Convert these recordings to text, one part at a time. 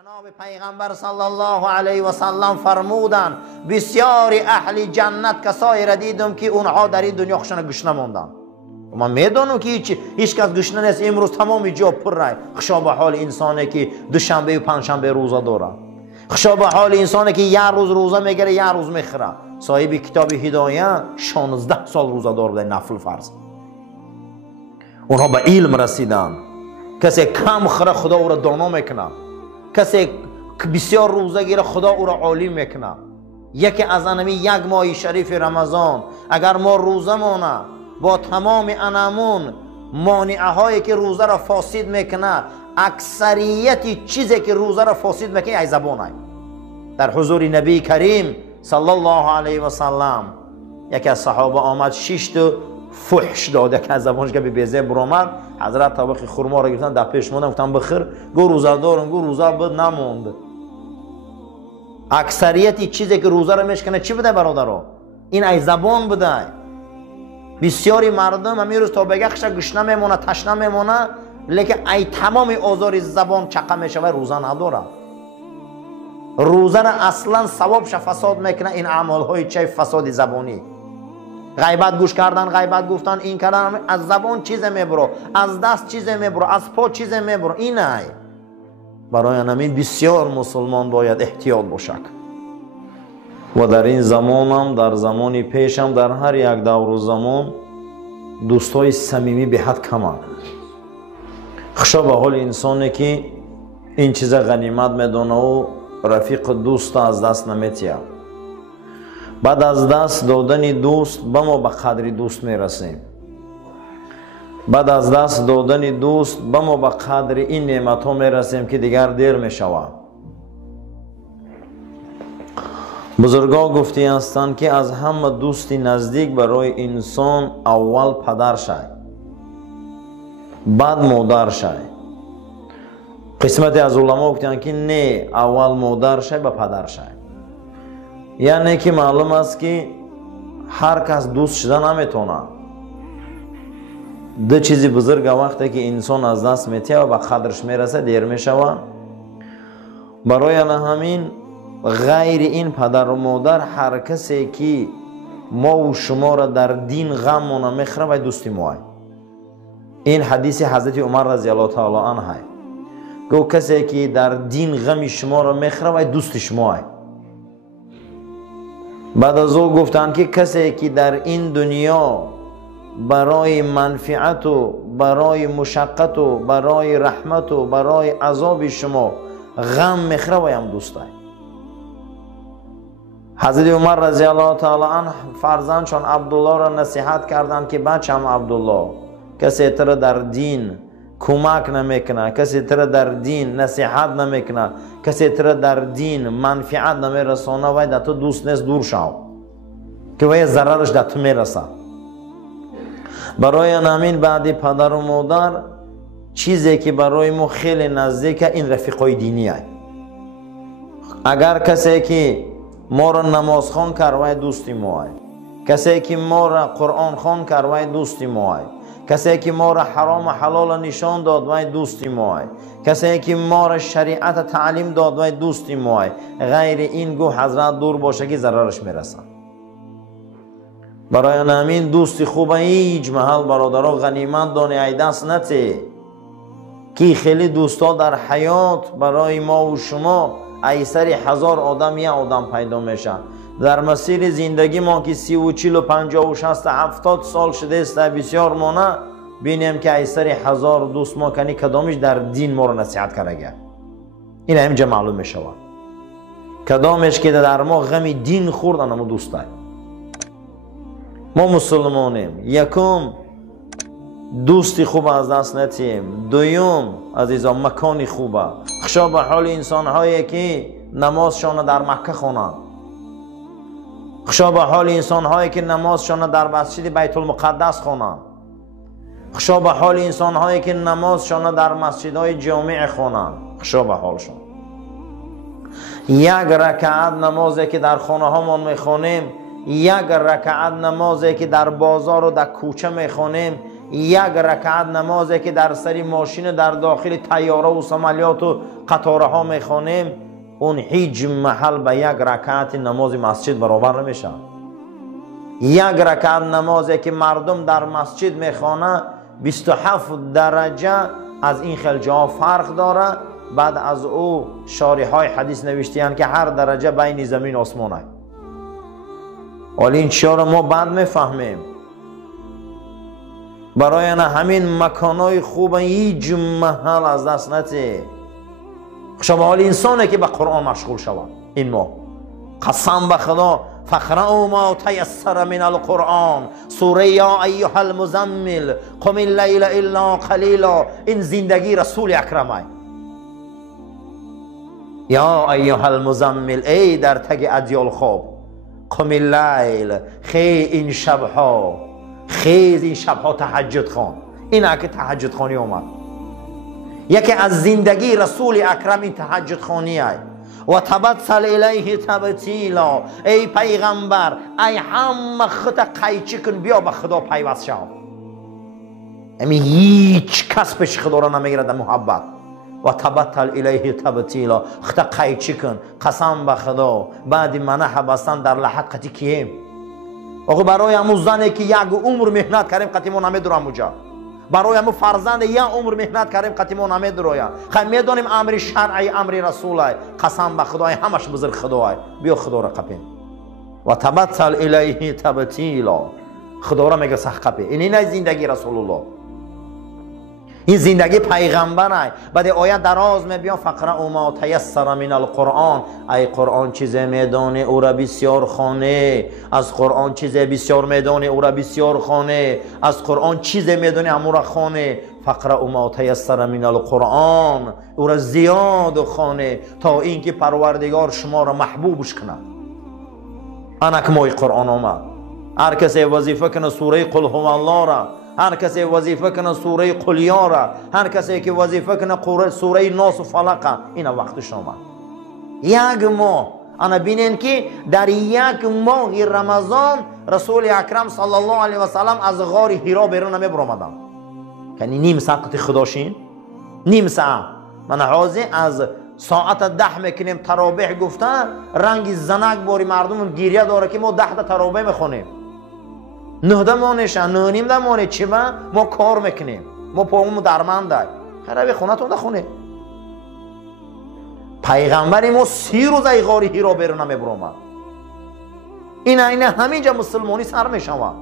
جناب پیغمبر صلی الله علیه و سلم فرمودند بسیاری اهل جنت کسایی را دیدم که اونها در این دنیا خشن گشنه موندن. من میدونم که هیچ کس گشنه نیست. امروز تمام جا پر رای. خشا به حال انسانی که دوشنبه و پنجشنبه روزه داره. خشا به حال انسانی که یک روز روزه میگیره یک روز میخوره. صاحب کتاب هدایت 16 سال روزه دار بوده، نفل فرض. اونها به علم رسیدن. کسی کم خوره خدا او را دانا میکنه. کسی بسیار روزه گیره خدا او را عالی میکنه. یکی از انمی یک ماه شریف رمضان اگر ما روزه مونه با تمام انامون مانعه هایی که روزه را فاسد میکنه، اکثریت چیزی که روزه را فاسد میکنه ای زبانه. در حضور نبی کریم صلی الله علیه و سلم یکی از صحابه آمد 6 تا فحش داد. یکی از زبانش که به بیزه برآمد، حضرت طبق خرما را گرفتن در پیش موندن، گفتن بخیر، گو روزه دارم، گو روزه بد نموند. اکثریت چیزی که روزه را میشکنه چی بده برادرها؟ این ای زبان بده. بسیاری مردم همین روز تا بگه خشک گشنه میمونه، تشنه میمونه، لیکن ای تمام آزار زبان چقه میشه و روزه نداره. روزه را اصلا ثوابش فساد میکنه این اعمال های چه فساد زبانی. غیبت گوش کردن، غیبت گفتن، این کردن، از زبان چیز میبرو، از دست چیز میبرو، از پا چیز میبرو. این ای برای همین بسیار مسلمان باید احتیاط باشد. و در این زمان هم در زمانی پیش هم در هر یک دور و زمان دوستای صمیمی به حد کمن. خشا به حال انسانی که این چیز غنیمت میدونه و رفیق دوست از دست نمیتیه. بعد از دست دادن دوست به ما به قدر دوست میرسیم. بعد از دست دادن دوست به ما به قدر این نعمت ها میرسیم که دیگر دیر میشود. بزرگا گفتی هستند که از همه دوستی نزدیک برای انسان اول پدر شای، بعد مادر شای. قسمتی از علما گفتند که نه، اول مادر شای به پدر شای. یعنی که معلوم است که هر کس دوست شده نمیتونه. دو چیزی بزرگ وقتی که انسان از دست میتیه و به قدرش میرسه دیر میشوه. برای همین غیر این پدر و مادر هر کسی که ما و شما را در دین غم میخوره و دوستی ما. این حدیث حضرت عمر رضی الله تعالی عنه گو کسی که در دین غم شما را میخوره و دوست شما. بعد از او گفتند که کسی که در این دنیا برای منفعت و برای مشقت و برای رحمت و برای عذاب شما غم میخوره و هم دوست است. حضرت عمر رضی الله تعالی عنه فرزندشان عبدالله را نصیحت کردند که بچم عبدالله، کسی تو را در دین کمک نمیکنه، کسی تو را در دین نصیحت نمیکنه، کسی تو را در دین منفعت نمیرسانه و در تو دوست نیست، دور شو که وی ضررش در تو میرسه. برای همین بعد پدر و مادر چیزی که برای ما خیلی نزدیکه این رفیقای دینی است. اگر کسی که ما را نماز خوان کرد و دوستی ما است، کسی که ما را قرآن خوان کرد و دوستی ما است، کسی که ما را حرام و حلال نشان داد و دوستی ما است، کسی که ما را شریعت تعلیم داد و دوستی ما است، غیر این گو حضرت دور باشه که ضررش میرسه. برای همین دوستی خوبه هیچ محل برادرها غنیمت دانه ای دست نتی که خیلی دوستا در حیات برای ما و شما ایسر 1000 آدم یک آدم پیدا میشن. در مسیر زندگی ما که 30 و 40 و 50 و 60 و 70 سال شده است بسیار مانه بینیم که ایسر 1000 دوست ما کنی کدامش در دین ما رو نصیحت کرده. این همینجا معلوم میشه کدامش که در ما غم دین خوردن ما دوست داریم. ما مسلمانیم. یکم دوستی خوب از دست نتیم. دویم عزیزان مکانی خوبه. خشا به حال انسان هایی که نمازشان در مکه خوانند. خشا به حال انسان هایی که نمازشان در مسجد بیت المقدس خوانند. خشا به حال انسان هایی که نمازشان در مسجدهای جامع خوانند. خشا به حالشان. یک رکعت نمازی که در خانه هامان میخوانیم، یک رکعت نمازی که در بازار و در کوچه میخوانیم، یک رکعت نمازی که در سری ماشین در داخل طیاره و سمالیات و قطاره ها میخوانیم اون هیچ محل به یک رکعت نماز مسجد برابر نمیشه. یک رکعت نمازی که مردم در مسجد میخوانه 27 درجه از این خیل جا فرق داره. بعد از او شارح های حدیث نوشتیان که هر درجه بین زمین و آسمان است. ولی این چیزا رو ما بعد میفهمیم. برای همین مکانای خوب هیچ محل از دست نده. شما حال انسانه که به قرآن مشغول شود. این ما قسم به خدا فقرأوا ما تیسر من القرآن، سوره یا ایها المزمل قم اللیل الا قلیلا، این زندگی رسول اکرمه. یا ایها المزمل، ای در تگ ادیال خواب، قم اللیل، خیز این شبها، خیز این شبها تهجد خوان. اینا که تهجد خوانی اومد. یکی از زندگی رسول اکرم این تهجد خوانی است. و تبتل الیه تبتیلا، ای پیغمبر ای همه خط قیچی کن بیا به خدا پیوست شو. هیچ کس پیش خدا را نمیگیرد در محبت. و تبتل الیه تبتیلا، خط قیچی کن. قسم به خدا بعد منه حبستن در لحد قطی کیم. آقا برای همون زنی که یک عمر مهنت کردیم قطی ما نمیدونم اونجا، برای همون فرزند یک عمر مهنت کردیم قطی ما نمیدونم. خیلی میدونیم امر شرعی امر رسول است. قسم به خدا همش بزرگ خدا است. بیا خدا را قپیم. و تبتل الیه تبتیلا، خدا را میگه صح قپی. این نه زندگی رسول الله، این زندگی پیغمبر است. بعد آیت دراز میبیان فقرأوا ما تیسر من القرآن، ای قرآن چیزی میدانی او را بسیار خوانه. از قرآن چیزی بسیار میدانی او را بسیار خوانه. از قرآن چیزی میدانی امو را خوانه. فقرأوا ما تیسر من القرآن، او را زیاد خوانه تا اینکه پروردگار شما را محبوبش کنه. انک مای قرآن آمد. هر کسی وظیفه کنه سوره قل هو الله را، هر کسی وظیفه کنه سوره قل یا را، هر کسی که وظیفه کنه سوره ناس و فلق، اینا وقتش آمد. یک ماه انا بینین که در یک ماه رمضان رسول اکرم صلی الله علیه و سلم از غار حرا بیرون نمیبرآمدند. یعنی نیم ساعت خداشین، نیم ساعت. من حاضر از ساعت 10 میکنیم تراویح گفتن رنگ زنک باری مردم گریه داره که ما 10 تا تراویح میخونیم. 9 دمانشن 9 نیم دمانه چی ما کار میکنیم، ما پاهمون درمنده خیلی خونتون دخونه. پیغمبر ما 30 روز ای غار حرا بیرون نمیبرآمد. این همینجا مسلمانی سر میشود.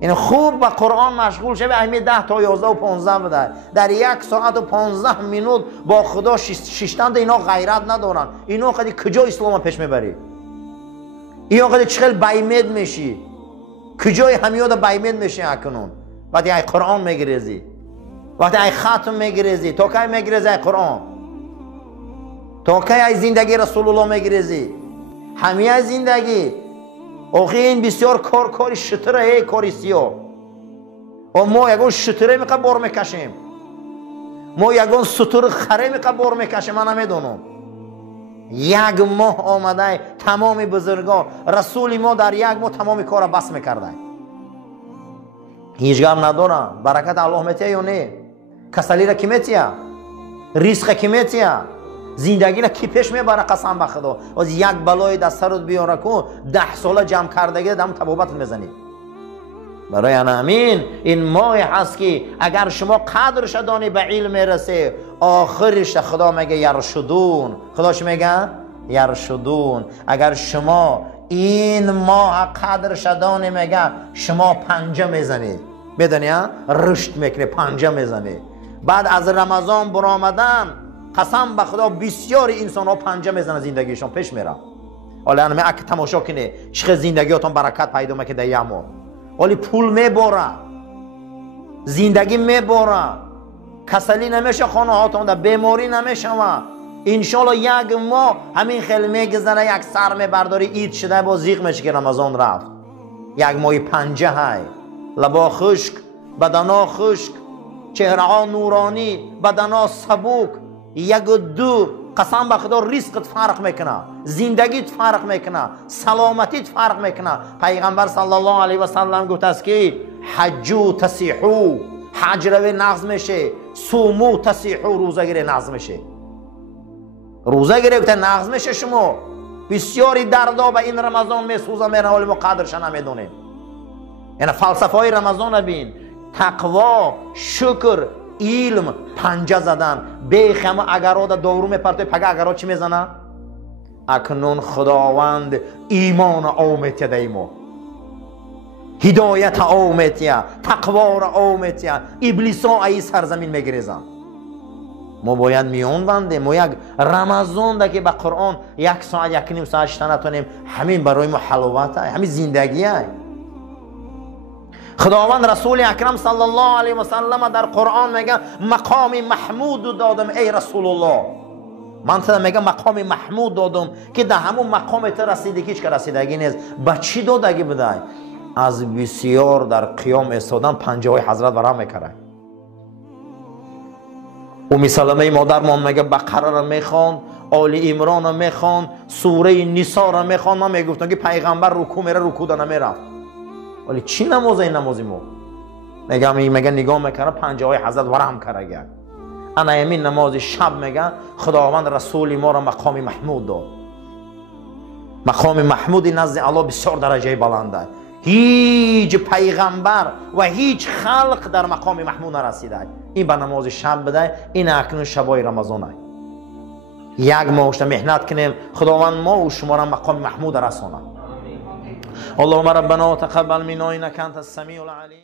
این خوب با قرآن مشغول شوی. اهمی 10 تا 11 و 15 بده در 1 ساعت و 15 منوت با خدا شیشتند. اینا غیرت ندارن. اینا قدی کجا اسلام پیش میبری؟ اینا قدی چخیل بایمید میشی؟ کجای همیاد بایمید میشی اکنون؟ وقتی ای قرآن میگریزی، وقتی ای ختم میگریزی، تا کی میگریزی ای قرآن؟ تا کی ای زندگی رسول الله میگریزی؟ همیه زندگی آخه این بسیار کاری شتره، کاری سیاه. و ما یکون شتره میقه بار میکشیم، ما یکون سطور خره میقه بار میکشیم. من نمیدونم. یک ماه آمده تمام بزرگان رسول ما در یک ماه تمام کار بس میکرده. هیچ گم ندارم. برکت الله میتیه یا نه؟ کسلی را کی میتیه؟ ریسک کی میتیه؟ زندگی را کی پیش میبره؟ قسم به خدا از یک بلای دست سرت بیاره کن 10 ساله جمع کردگی دم تبابت میزنی. برای همین این ماه هست که اگر شما قدرش دانی به علم رسه، آخرش خدا میگه یرشدون. خداش میگه یرشدون. اگر شما این ماه قدرش دانی میگه شما پنجه میزنید. بدونی رشد میکنه، پنجه میزنید. بعد از رمضان برآمدن قسم به خدا بسیار انسان ها پنجه میزنن زندگیشون پیش میره. حالا همه اگه تماشا کنه چقدر زندگیاتون برکت پیدا میکنه در یه ماه. ولی پول میباره، زندگی میباره، کسلی نمیشه خانه هاتون در بیماری نمیشه. انشالله یک ماه همین خیلی میگذره یک سر میبرداری عید شده با زیغ میشه که رمضان رفت. یک ماه پنجه های لبا خشک، بدنا خشک، چهره ها نورانی، بدنا سبوک. یک دو قسم به خدا رزقت فرق میکنه، زندگیت فرق میکنه، سلامتیت فرق میکنه. پیغمبر صلی الله علیه و سلم گفت است که حجو تصیحو، حج روی نقض میشه، صومو تصیحو، روزه گیره نقض میشه. روزه گرفته نقض میشه. شما بسیاری دردا به این رمضان میسوزن میرن ولی ما قدرش نمیدونیم. یعنی فلسفه های رمضان بین، تقوا، شکر، علم، پنجه زدن. بیخم اگراد دورو میپرته پگه اگراد چی میزنن؟ اکنون خداوند ایمان آمتیه دیمو، هدایت آمتیه، تقوا را آمتیه، ابلیس ها ای سرزمین میگریزن. ما باید میون بندیم. ما یک رمضان ده که به قرآن 1 ساعت 1.5 ساعت شتن نتونیم، همین برای ما حلاوت های، همین زندگی های. خداوند رسول اکرم صلی الله علیه و سلم در قرآن میگه مقام محمود دادم ای رسول الله. من تا میگه مقام محمود دادم که در همون مقام تو رسیدی که هیچ که رسیدگی نیست. به چی دادگی بدهی؟ از بسیار در قیام ایستادن پنجه های حضرت برام میکره. امی سلمه مادرمان میگه بقره را میخوان، آل عمران را میخوان، سوره نساء را میخوان. من میگفتم که پیغمبر رکوع میره، رکوع ده نمیرفت. ولی چی نمازه این نمازی ما؟ میگه نگاه میکنه پنجه های حضرت ورم کرده. انا همین نماز شب میگه خداوند رسول ما را مقام محمود داد. مقام محمود نزد الله بسیار درجه بلنده. هیچ پیغمبر و هیچ خلق در مقام محمود نرسیده. این به نماز شب بده. این اکنون شبای رمضان است. یک ماه محنت کنیم خداوند ما و شما را مقام محمود رسانه. اللهم ربنا تقبل منا انك انت السميع العليم.